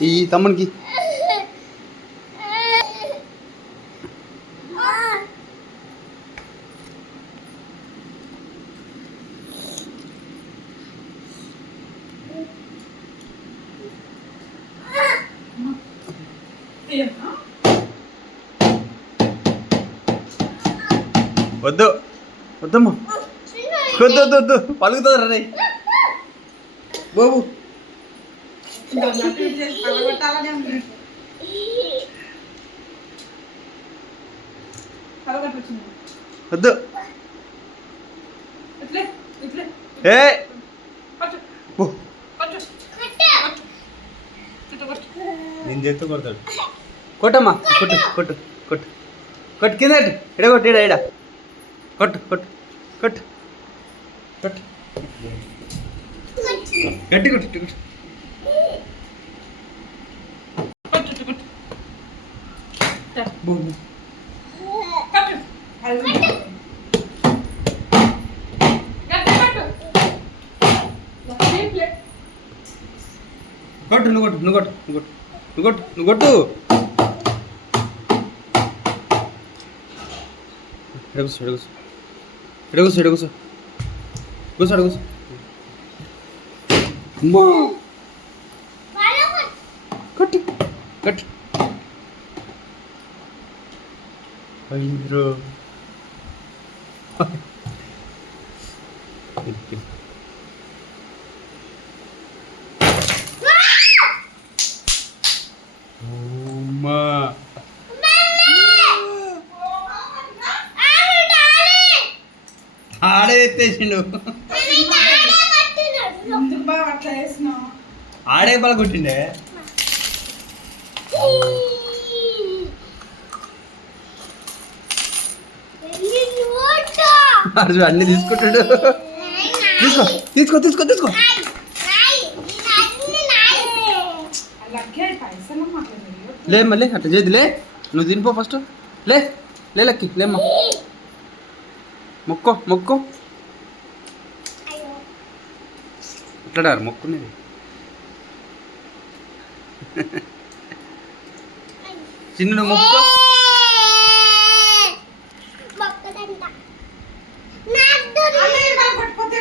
ఈ తమ్మునికి వద్దు వద్దమ్మా వద్దు వద్దు వద్దు పలుకుతుంది రే బాబు వద్దు ఏ నేను చేస్తూ కొడతాడు కొట్టమ్మా కొట్టు కొట్టు కొట్టు కొట్టు కింద ఇడ కొట్టు ఇడ ఇడ కొట్టు కొట్టు కొట్టు కొట్టు గట్టి కొట్టు కొట్టు నువ్వు కొట్టు నువ్వు కొట్టు నువ్వు కొట్టు నువ్వు కొట్టు ఎడగుసు ఎడగుసు ఎడగుసు ఎడగుసు కూసు అడుగుసు అమ్మా కొట్టు కొట్టు అయ్యో అమ్మా ఆడే ఎత్తేసిండు ఆడే బల కొట్టిండే అర్జు అన్ని తీసుకుంటాడు తీసుకో తీసుకో తీసుకో తీసుకో లే మళ్ళీ అట్లా చేద్దులే నువ్వు తినిపో ఫస్ట్ లే లే లక్కి లేమ్మా మొక్కో మొక్కో ఇట్లాడారు మొక్కునేది చిన్న మొక్కో కొట్టుకోతే